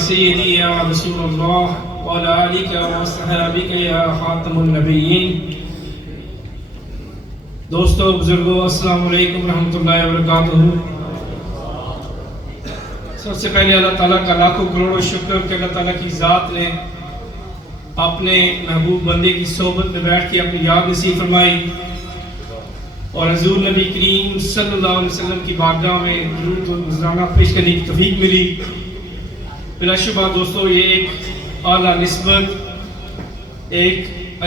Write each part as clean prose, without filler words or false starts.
سيدي يا رسول الله وعلى آلك وصحابك يا خاتم النبيين. دوستو بزرگو السلام علیکم ورحمۃ اللہ وبرکاتہ. سب سے پہلے اللہ تعالیٰ کا لاکھوں کروڑوں شکر کہ اللہ تعالیٰ کی ذات نے اپنے محبوب بندے کی صحبت میں بیٹھ کے اپنی یاد نصیب فرمائی اور حضور نبی کریم صلی اللہ علیہ وسلم کی بارگاہ میں درود و نذرانہ پیش کرنے کی توفیق ملی. بلا شبہ دوستو یہ ایک اعلیٰ نسبت، ایک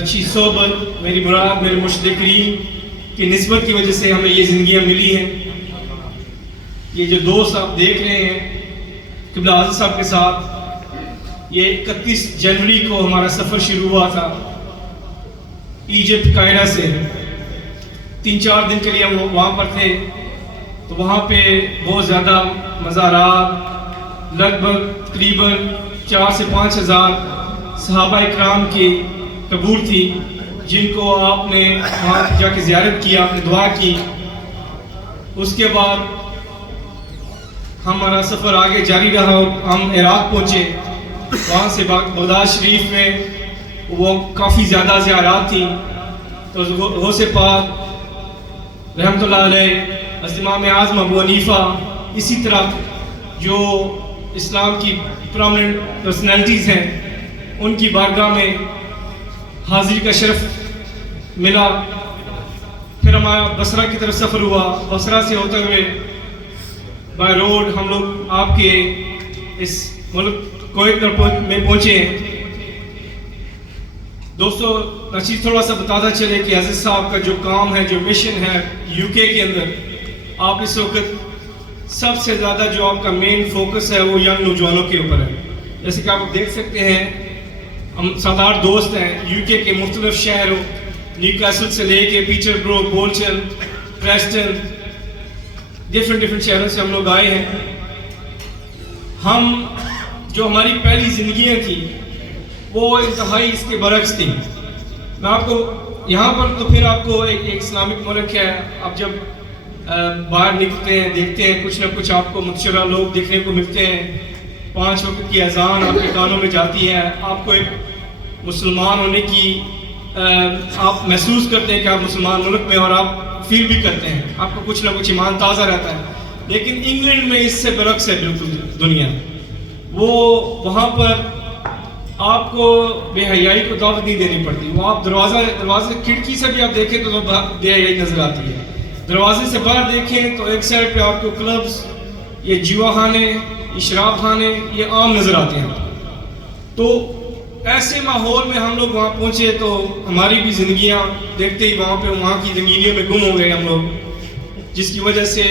اچھی صحبت، میری مراد میرے مرشد کریم کی نسبت کی وجہ سے ہمیں یہ زندگیاں ملی ہیں. یہ جو دوست آپ دیکھ رہے ہیں قبلہ اعظم صاحب کے ساتھ، یہ 31 جنوری کو ہمارا سفر شروع ہوا تھا ایجپٹ قاہرہ سے. 3-4 دن کے لیے ہم وہاں پر تھے تو وہاں پہ بہت زیادہ مزارات، لگ بھگ تقریباً 4 سے 5 ہزار صحابہ اکرام کی قبور تھی جن کو آپ نے وہاں جا کے زیارت کی، آپ نے دعا کی. اس کے بعد ہمارا سفر آگے جاری رہا اور ہم عراق پہنچے. وہاں سے بغداد شریف میں وہ کافی زیادہ زیارات تھیں تو غوث پاک رحمۃ اللہ علیہ، حضرت امام اعظم ابو حنیفہ، اسی طرح جو اسلام کی پرامننٹ پرسنالٹیز ہیں ان کی بارگاہ میں حاضری کا شرف ملا. پھر ہمارا بصرہ کی طرف سفر ہوا. بصرہ سے ہوتے ہوئے بائی روڈ ہم لوگ آپ کے اس ملک کویت میں پہنچے ہیں. دوستو چیز تھوڑا سا بتاتا چلے کہ حضرت صاحب کا جو کام ہے، جو مشن ہے UK کے اندر، آپ اس وقت سب سے زیادہ جو آپ کا مین فوکس ہے وہ ینگ نوجوانوں کے اوپر ہے. جیسے کہ آپ دیکھ سکتے ہیں ہم 7-8 دوست ہیں UK کے مختلف شہروں، نیو کیسل سے لے کے پیٹر برو، بولچن، پریسٹن، ڈفرنٹ شہروں سے ہم لوگ آئے ہیں. ہم جو ہماری پہلی زندگیاں تھیں وہ انتہائی اس کے برعکس تھی. میں آپ کو یہاں پر تو پھر آپ کو ایک اسلامک ملک ہے، آپ جب باہر نکلتے ہیں دیکھتے ہیں کچھ نہ کچھ آپ کو متشرہ لوگ دیکھنے کو ملتے ہیں. 5 وقت کی اذان آپ کے کانوں میں جاتی ہے، آپ کو ایک مسلمان ہونے کی آپ محسوس کرتے ہیں کہ آپ مسلمان ملک میں، اور آپ فیل بھی کرتے ہیں، آپ کو کچھ نہ کچھ ایمان تازہ رہتا ہے. لیکن انگلینڈ میں اس سے برعکس ہے بالکل دنیا. وہ وہاں پر آپ کو بے حیائی کو دعوت نہیں دینی پڑتی. وہ آپ دروازے کھڑکی سے بھی آپ دیکھیں تو بے حیائی نظر آتی ہے. دروازے سے باہر دیکھیں تو ایک سائڈ پہ آپ کو کلبز، یہ جوا خانے، یہ شراب خانے، یہ عام نظر آتے ہیں. تو ایسے ماحول میں ہم لوگ وہاں پہنچے تو ہماری بھی زندگیاں دیکھتے ہی وہاں کی زندگیوں میں گم ہو گئے ہم لوگ، جس کی وجہ سے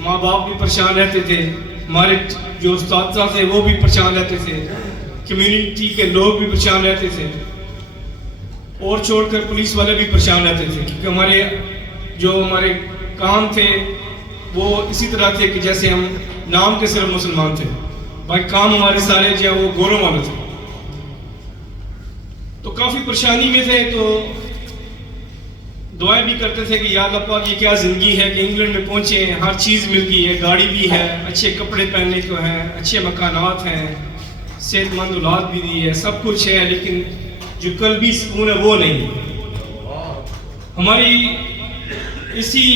ماں باپ بھی پریشان رہتے تھے، ہمارے جو اساتذہ تھے وہ بھی پریشان رہتے تھے، کمیونٹی کے لوگ بھی پریشان رہتے تھے، اور چھوڑ کر پولیس والے بھی پریشان رہتے تھے. کیونکہ ہمارے کام تھے وہ اسی طرح تھے کہ جیسے ہم نام کے صرف مسلمان تھے، باقی کام ہمارے سارے جو ہیں وہ گوروں والے تھے. تو کافی پریشانی میں تھے تو دعائیں بھی کرتے تھے کہ یا اللہ پاک یہ کیا زندگی ہے کہ انگلینڈ میں پہنچے ہیں، ہر چیز مل گئی ہے، گاڑی بھی ہے، اچھے کپڑے پہننے کو ہیں، اچھے مکانات ہیں، صحت مند اولاد بھی دی ہے، سب کچھ ہے، لیکن جو قلبی سکون ہے وہ نہیں. ہماری اسی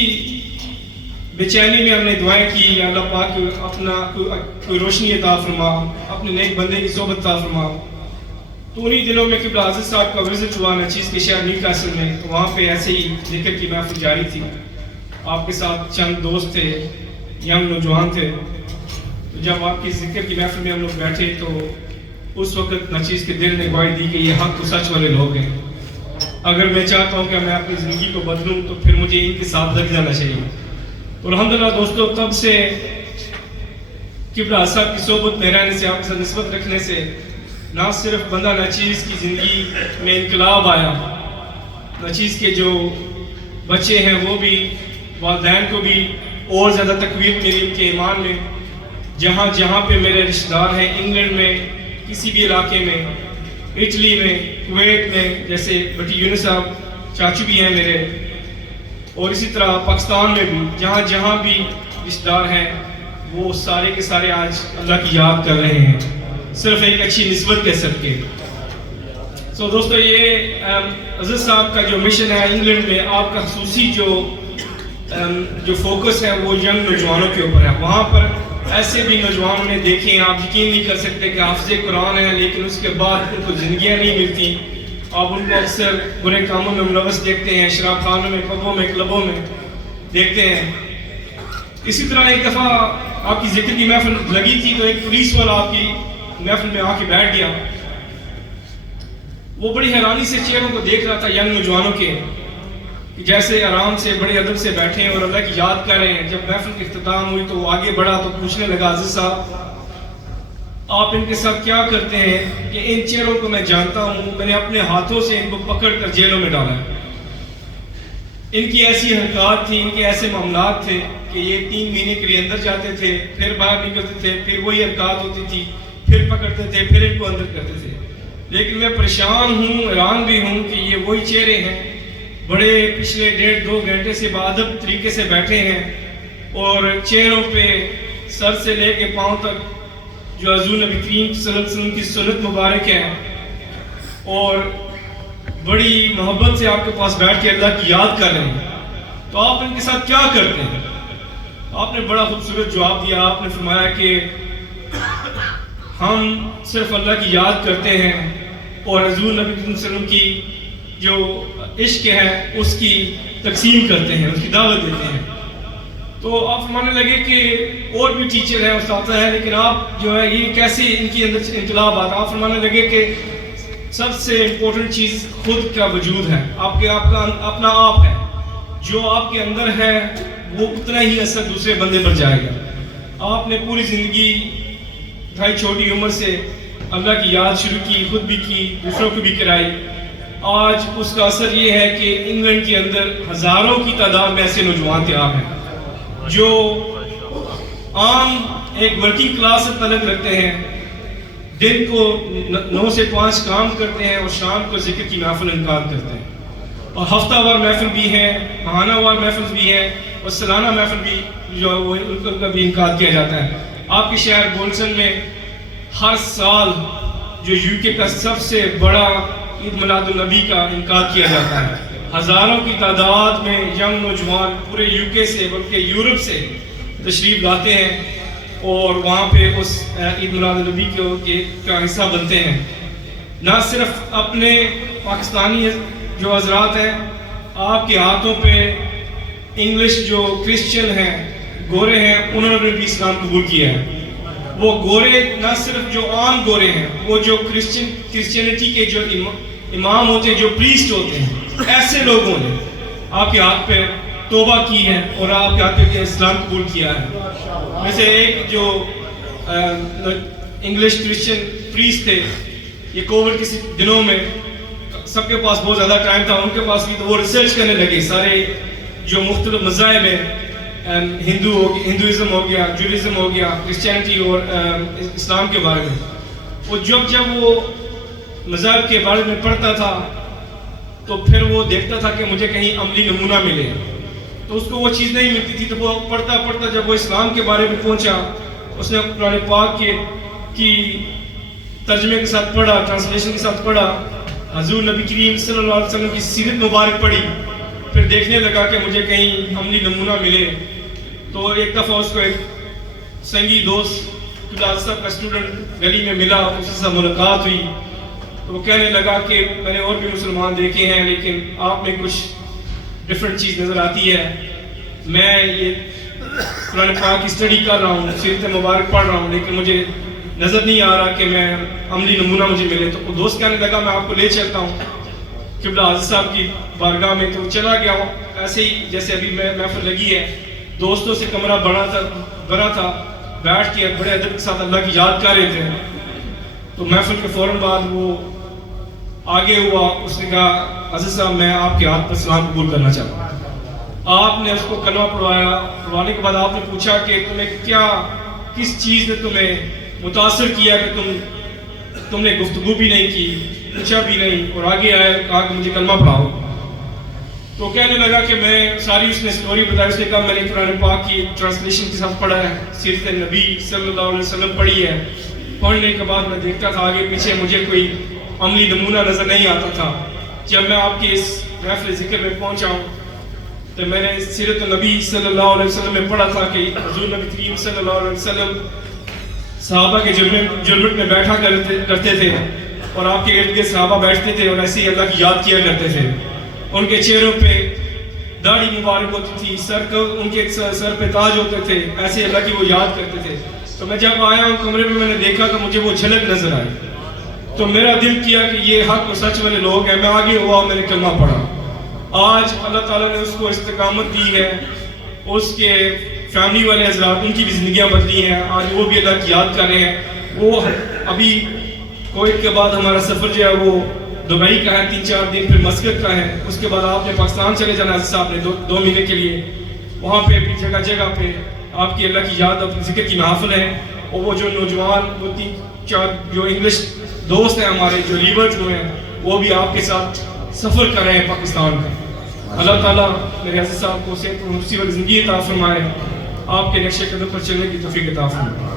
بے چینی میں ہم نے دعائیں کی، یا اللہ پاک اپنا کوئی روشنی عطا فرما، اپنے نیک بندے کی صحبت عطا فرما. تو انہی دنوں میں قبلہ حضرت صاحب کا وزٹ ہوا نچیز کے شہر نیو کیسل میں. تو وہاں پہ ایسے ہی ذکر کی محفل جاری تھی، آپ کے ساتھ چند دوست تھے، ینگ نوجوان تھے. تو جب آپ کی ذکر کی محفل میں ہم لوگ بیٹھے تو اس وقت نچیز کے دل نے گواہی دی کہ یہ حق تو سچ والے لوگ ہیں. اگر میں چاہتا ہوں کہ میں اپنی زندگی کو بدلوں تو پھر مجھے ان کے ساتھ لگ جانا چاہیے. تو الحمدللہ دوستو تب سے قبلہ صاحب کی صحبت میں رہنے سے، آپ کے ساتھ نسبت رکھنے سے نہ صرف بندہ نچیز کی زندگی میں انقلاب آیا، نچیز کے جو بچے ہیں وہ بھی، والدین کو بھی اور زیادہ تقویت ملی ان کے ایمان میں. جہاں پہ میرے رشتہ دار ہیں انگلینڈ میں، کسی بھی علاقے میں، اٹلی میں، کویت میں، جیسے بٹی یونس صاحب چاچو بھی ہیں میرے، اور اسی طرح پاکستان میں بھی جہاں بھی رشتہ دار ہیں وہ سارے کے سارے آج اللہ کی یاد کر رہے ہیں. صرف ایک اچھی نسبت کے صدقے. سو دوستو یہ عزیز صاحب کا جو مشن ہے انگلینڈ میں، آپ کا خصوصی جو فوکس ہے وہ ینگ نوجوانوں کے اوپر ہے. وہاں پر ایسے بھی نوجوانوں نے دیکھے ہیں، آپ یقین نہیں کر سکتے کہ حافظ قرآن ہے لیکن اس کے بعد ان کو زندگیاں نہیں ملتی. آپ ان کو اکثر برے کاموں میں ملوث دیکھتے ہیں، شراب خانوں میں، پبوں میں، کلبوں میں دیکھتے ہیں. اسی طرح ایک دفعہ آپ کی ذکر کی محفل لگی تھی تو ایک پولیس والا آپ کی محفل میں آ کے بیٹھ گیا. وہ بڑی حیرانی سے چہروں کو دیکھ رہا تھا ینگ نوجوانوں کے، جیسے آرام سے بڑے ادب سے بیٹھے ہیں اور اللہ کی یاد کر رہے ہیں. جب محفل کی اختتام ہوئی تو وہ آگے بڑھا تو پوچھنے لگا، عزیز صاحب آپ ان کے ساتھ کیا کرتے ہیں کہ ان چہروں کو میں جانتا ہوں، میں نے اپنے ہاتھوں سے ان کو پکڑ کر جیلوں میں ڈالا ہے. ان کی ایسی حرکات تھی، ان کے ایسے معاملات تھے کہ یہ 3 مہینے کے لیے اندر جاتے تھے، پھر باہر نکلتے تھے، پھر وہی حرکات ہوتی تھی، پھر پکڑتے تھے، پھر ان کو اندر کرتے تھے. لیکن میں پریشان ہوں، حیران بھی ہوں کہ یہ وہی چہرے ہیں، بڑے پچھلے 1.5-2 گھنٹے سے باادب طریقے سے بیٹھے ہیں اور چہروں پہ سر سے لے کے پاؤں تک جو حضور نبی کریم صلی اللہ علیہ وسلم کی سنت مبارک ہے اور بڑی محبت سے آپ کے پاس بیٹھ کے اللہ کی یاد کر رہے ہیں. تو آپ ان کے ساتھ کیا کرتے ہیں؟ آپ نے بڑا خوبصورت جواب دیا. آپ نے فرمایا کہ ہم صرف اللہ کی یاد کرتے ہیں اور حضور نبی صلی اللہ علیہ وسلم کی جو عشق ہے اس کی تقسیم کرتے ہیں، اس کی دعوت دیتے ہیں. تو آپ فرمانے لگے کہ اور بھی ٹیچر ہیں، اساتذہ ہیں، لیکن آپ جو ہے یہ کیسے ان کی اندر انقلاب آتا. آپ فرمانے لگے کہ سب سے امپورٹنٹ چیز خود کا وجود ہے، آپ کا اپنا آپ ہے. جو آپ کے اندر ہے وہ اتنا ہی اثر دوسرے بندے پر جائے گا. آپ نے پوری زندگی چھوٹی عمر سے اللہ کی یاد شروع کی، خود بھی کی، دوسروں کو بھی کرائی. آج اس کا اثر یہ ہے کہ انگلینڈ کے اندر ہزاروں کی تعداد میں ایسے نوجوان تیار ہیں جو عام ایک ورکنگ کلاس سے تعلق رکھتے ہیں، دن کو 9 سے 5 کام کرتے ہیں اور شام کو ذکر کی محفل انعقاد کرتے ہیں. اور ہفتہ وار محفل بھی ہیں، ماہانہ وار محفل بھی ہیں اور سالانہ محفل بھی جو ان کا بھی انعقاد کیا جاتا ہے. آپ کے شہر بولسن میں ہر سال جو یو کے کا سب سے بڑا عید میلاد النبی کا انعقاد کیا جاتا ہے. ہزاروں کی تعداد میں ینگ نوجوان پورے یو کے سے بلکہ یورپ سے تشریف لاتے ہیں اور وہاں پہ اس عید میلاد النبی کا حصہ بنتے ہیں. نہ صرف اپنے پاکستانی جو حضرات ہیں، آپ کے ہاتھوں پہ انگلش جو کرسچن ہیں، گورے ہیں، انہوں نے بھی اسلام قبول کیا ہے. وہ گورے نہ صرف جو عام گورے ہیں، وہ جو کرسچینٹی کے جو امام ہوتے ہیں، جو پریسٹ ہوتے ہیں، ایسے لوگوں نے آپ کے ہاتھ پہ توبہ کی ہے اور آپ کے ہاتھ پہ اسلام قبول کیا ہے. ویسے ایک جو انگلش کرسچن پریسٹ تھے، یہ کووڈ کے دنوں میں سب کے پاس بہت زیادہ ٹائم تھا، ان کے پاس بھی، تو وہ ریسرچ کرنے لگے سارے جو مختلف مذاہب ہیں، ہندوازم ہو گیا، جوڈازم ہو گیا، کرسچینٹی اور اسلام کے بارے میں. وہ جب وہ مذہب کے بارے میں پڑھتا تھا تو پھر وہ دیکھتا تھا کہ مجھے کہیں عملی نمونہ ملے، تو اس کو وہ چیز نہیں ملتی تھی. تو وہ پڑھتا جب وہ اسلام کے بارے میں پہنچا، اس نے قرآن پاک کی ترجمے کے ساتھ پڑھا، ٹرانسلیشن کے ساتھ پڑھا، حضور نبی کریم صلی اللہ علیہ وسلم کی سیرت مبارک پڑھی، پھر دیکھنے لگا کہ مجھے کہیں عملی نمونہ ملے. تو ایک دفعہ اس کو ایک سنگی دوست صاحب کا اسٹوڈنٹ گلی میں ملا، اس سے ملاقات ہوئی، تو وہ کہنے لگا کہ میں نے اور بھی مسلمان دیکھے ہیں لیکن آپ میں کچھ ڈفرینٹ چیز نظر آتی ہے. میں یہ قرآن پاک کی اسٹڈی کر رہا ہوں، سیرت مبارک پڑھ رہا ہوں، لیکن مجھے نظر نہیں آ رہا کہ میں عملی نمونہ مجھے ملے. تو وہ دوست کہنے لگا میں آپ کو لے چلتا ہوں قبلہ حضرت صاحب کی بارگاہ میں. تو چلا گیا ہوں ایسے ہی جیسے ابھی محفل لگی ہے، دوستوں سے کمرہ بنا تھا، بیٹھ کے بڑے ادب کے ساتھ اللہ کی یاد کر رہے تھے. تو محفل کے فوراً بعد وہ آگے ہوا، اس نے کہا عزیز صاحب میں آپ کے ہاتھ پر اسلام قبول کرنا چاہتا ہوں. آپ نے اس کو کلمہ پڑھوانے کے بعد آپ نے پوچھا کہ کس چیز نے تمہیں متاثر کیا کہ تم نے گفتگو بھی نہیں کی، پوچھا بھی نہیں اور آگے آئے، کہا کہ مجھے کلمہ پڑھاؤ. تو کہنے لگا کہ میں ساری اس نے سٹوری بتائی. اس نے کہا میں نے قرآن پاک کی ٹرانسلیشن کے ساتھ پڑھا ہے، سیرت نبی صلی اللہ علیہ وسلم پڑھی ہے، پڑھنے کے بعد میں دیکھتا تھا آگے پیچھے مجھے کوئی عملی نمونہ نظر نہیں آتا تھا. جب میں آپ کی اس محفل ذکر میں پہنچا ہوں تو میں نے سیرت النبی صلی اللہ علیہ وسلم میں پڑھا تھا کہ حضور نبی کریم صلی اللہ علیہ وسلم صحابہ کے جلوٹ میں بیٹھا کرتے تھے اور آپ کے ارد گرد صحابہ بیٹھتے تھے اور ایسے ہی اللہ کی یاد کیا کرتے تھے. ان کے چہروں پہ داڑھی مبارک ہوتی تھی, ان کے سر پہ تاج ہوتے تھے, ایسے اللہ کی وہ یاد کرتے تھے. تو میں جب آیا ہوں کمرے میں نے دیکھا تو مجھے وہ جھلک نظر آئی, تو میرا دل کیا کہ یہ حق و سچ والے لوگ ہیں. میں آگے ہوا, میں نے کلمہ پڑھا. آج اللہ تعالیٰ نے اس کو استقامت دی ہے, اس کے فیملی والے حضرات ان کی بھی زندگیاں بدلی ہیں, آج وہ بھی اللہ کی یاد کر رہے ہیں. وہ ابھی کووڈ کے بعد ہمارا سفر جو ہے وہ دبئی کا ہے, 3-4 دن, پھر مسقط کا ہے. اس کے بعد آپ نے پاکستان چلے جانا ہے صاحب نے 2 مہینے کے لیے. وہاں پہ بھی جگہ جگہ پہ آپ کی اللہ کی یاد, اپنے ذکر کی محافل ہیں. اور وہ جو نوجوان, وہ 3-4 جو انگلش دوست ہیں ہمارے, جو لیبرز ہوئے ہیں, وہ بھی آپ کے ساتھ سفر کر رہے ہیں پاکستان کا. اللہ تعالیٰ میرے عزیز صاحب کو صحت و خوشی والی زندگی عطا فرمائے, آپ کے نقش قدم پر چلنے کی توفیق عطا فرمائے.